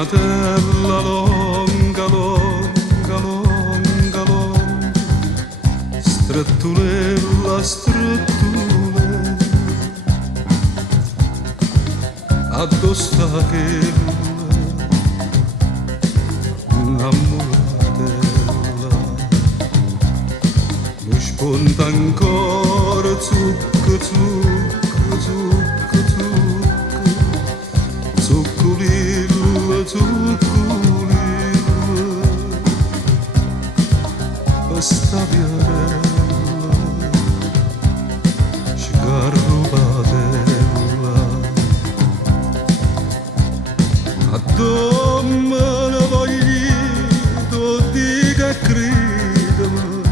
scalinatella longa, longa, longa, longa, strettulella, strettulella, addosso che innamoratella, lo sponta ancora zucco, zucco, zucco, zucco, zuccolilla, zuccolilla, questa viarella, scarrobatella, addomme ne voglio di che credere,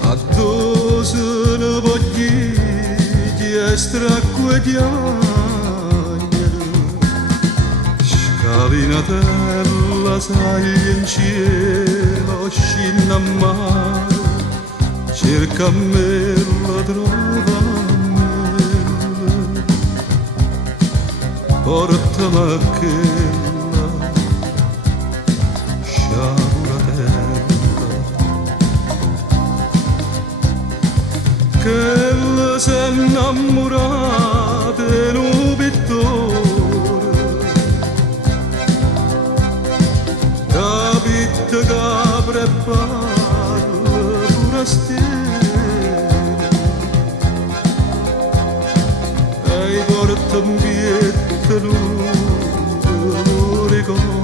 addosso ne voglio di essere acqua di scalinatella, sai in cielo, scina a mare, cerca me, la trova me, portami a quella sciaguratella, che si è innamorata in un pittore, che prepara forastiere e porta un bietto lo ricordo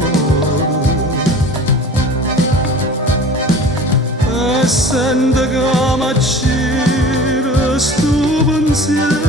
e sente che m'accira sto pensiero.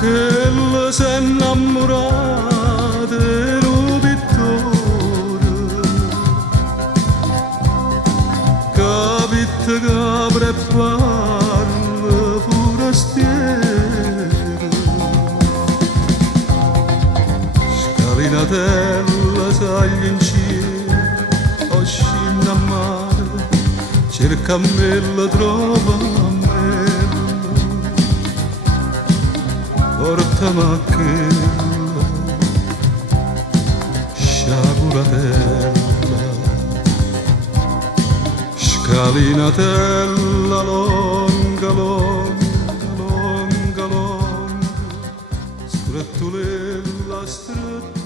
Che le si è innamorata in un pittore, capite che prepara il forastiere, scalinatella, sai in cielo, o scina a mare, cerca me, la trova me, portami a quella sciaguratella, scalinatella longa, longa, longa, longa, strettulella, strettulella,